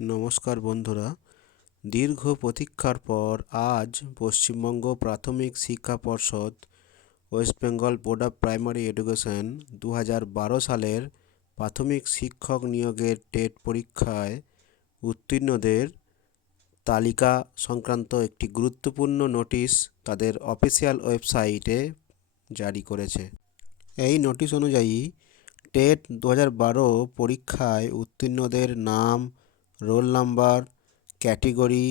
নমস্কার বন্ধুরা, দীর্ঘ প্রতীক্ষার পর আজ পশ্চিমবঙ্গ প্রাথমিক শিক্ষা পর্ষদ West Bengal board of primary education 2012 সালের প্রাথমিক শিক্ষক নিয়োগের টেট পরীক্ষায় উত্তীর্ণদের তালিকা সংক্রান্ত একটি গুরুত্বপূর্ণ নোটিশ তাদের অফিসিয়াল ওয়েবসাইটে জারি করেছে। এই নোটিশ অনুযায়ী টেট 2012 পরীক্ষায় উত্তীর্ণদের নাম, রোল নাম্বার, ক্যাটেগরি,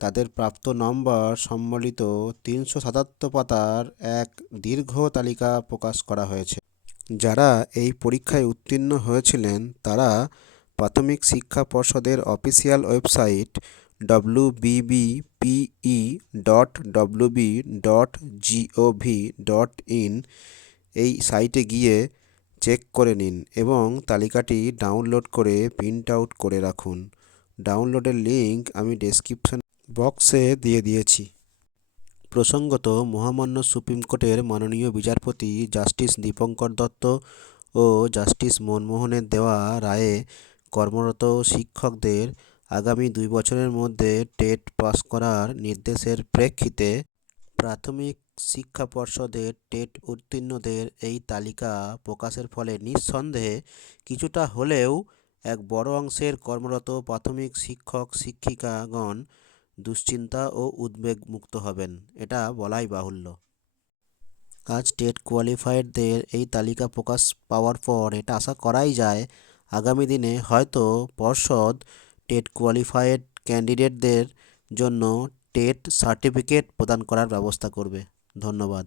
তাদের প্রাপ্ত নম্বর সম্বলিত 377 পাতার এক দীর্ঘ তালিকা প্রকাশ করা হয়েছে। যারা এই পরীক্ষায় উত্তীর্ণ হয়েছিলেন তারা প্রাথমিক শিক্ষা পর্ষদের অফিসিয়াল ওয়েবসাইট wbpe.wb.gov.in এই সাইটে গিয়ে চেক করে নিন এবং তালিকাটি ডাউনলোড করে প্রিন্ট আউট করে রাখুন। ডাউনলোডের লিঙ্ক আমি ডেসক্রিপশন বক্সে দিয়ে দিয়েছি। প্রসঙ্গত, মহামান্য সুপ্রিম কোর্টের মাননীয় বিচারপতি জাস্টিস দীপঙ্কর দত্ত ও জাস্টিস মনমোহনের দেওয়া রায়ে কর্মরত শিক্ষকদের আগামী 2 বছরের মধ্যে টেট পাস করার নির্দেশের প্রেক্ষিতে প্রাথমিক শিক্ষা পর্ষদের টেট উত্তীর্ণদের এই তালিকা প্রকাশের ফলে নিঃসন্দেহে কিছুটা হলেও এক বড় অংশের কর্মরত প্রাথমিক শিক্ষক শিক্ষিকাগণ দুশ্চিন্তা ও উদ্বেগ মুক্ত হবেন, এটা বলাই বাহুল্য। আজ টেট কোয়ালিফায়েডদের এই তালিকা প্রকাশ পাওয়ার পর এটা আশা করাই যায় আগামী দিনে হয়তো পর্ষদ টেট কোয়ালিফায়েড ক্যান্ডিডেটদের জন্য টেট সার্টিফিকেট প্রদান করার ব্যবস্থা করবে। ধন্যবাদ।